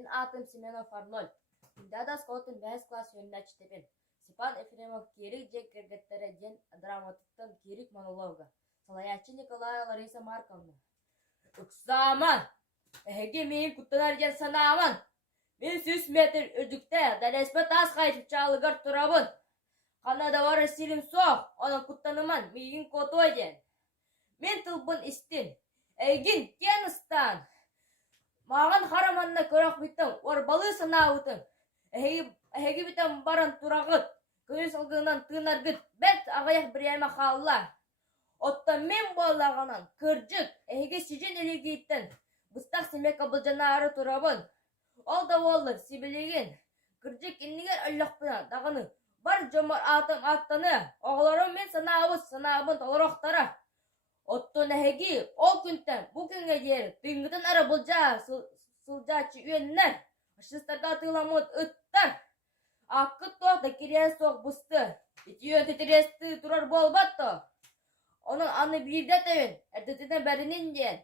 Мен атым Семенов Арнольд. Дада сколтын бәс класс йönünä читепен. Степан Ефремов керик жек кергеттереден драматиктен керик монологы. Салаячы Николай Лариса Марковна. Уксаман! Эге мен куттанарген санаман. Мен 100 метр өдükte дәреспе тас кайтып чалыгар турабын. Канада бары силим соқ, оның куттаныман мейгин котой ден. Мен тылбын истин. Эгин кеністан. Маған хараманна көрөк биттің, орбалы санауытың. Эги битен баран турағыт. Көңіл салғынан тынаргыт, бәт ағаяқ бір яйма қалла. Отта мен болағанан, кыржык, эги сижен элегейттен. Бұстақ семек қабылжана ары турабын. Ол да олыр, сибелеген. Кыржык иннигер өллақпына дағыны. Бар жомар атым аттаны, оғыларым мен санабын толырақтара. Оттон әхеги, ол күнтен, бұл күнге дер, тыңғытын ары бұлжа, сылжачы үйеннер, ашыстарға тыламыд ұттар. Аққы тоқты керен соқ бұсты, етіен тетіресті тұрар болбатты. Оның аны бірде тәуін, әрдетіне бәрінен ден,